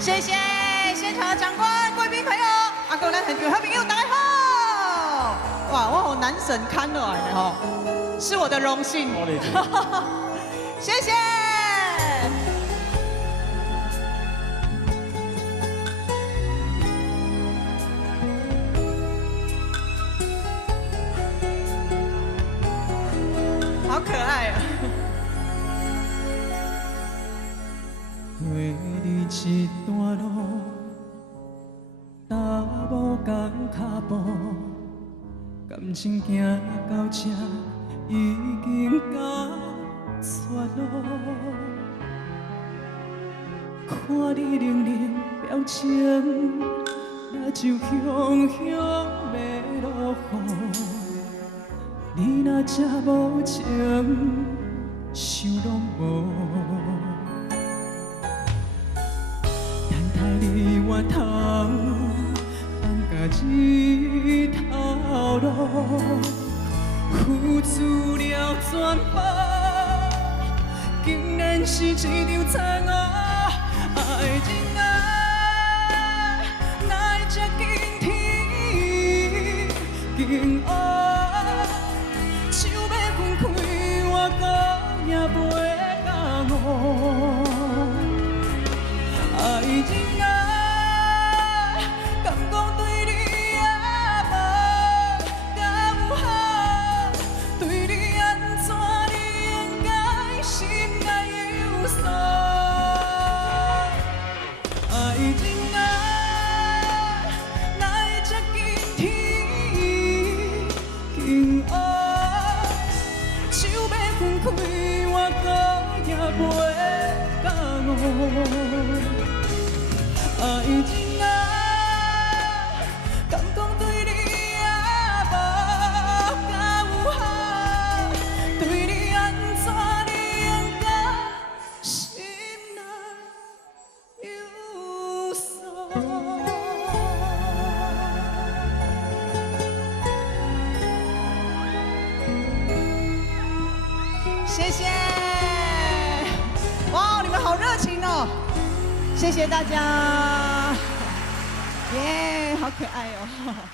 谢谢现场的长官、贵宾朋友，阿哥咱很久好朋友，大家好！哇，我好男神看了来吼，是我的荣幸。谢谢。好可爱啊！陪你一段路，踏无共脚步，感情行到这已经到绝路。看你冷冷表情，那就雄雄要落雨。你若这无情，想拢无。等待你回头，放甲日头落，付出了全部，竟然是一场残酷。爱情啊，哪会这惊天惊黑？想要分开，我搁也袂敢误。爱情啊，敢讲对你也无够好，对你安怎你应该心内有数。爱情啊，哪会这惊天惊黑？想要分开，我搁也袂敢误。爱情啊，敢讲对你也无够好，对你安怎你应该心内有数。谢谢，哇，你们好热情哦！谢谢大家，耶，好可爱哦。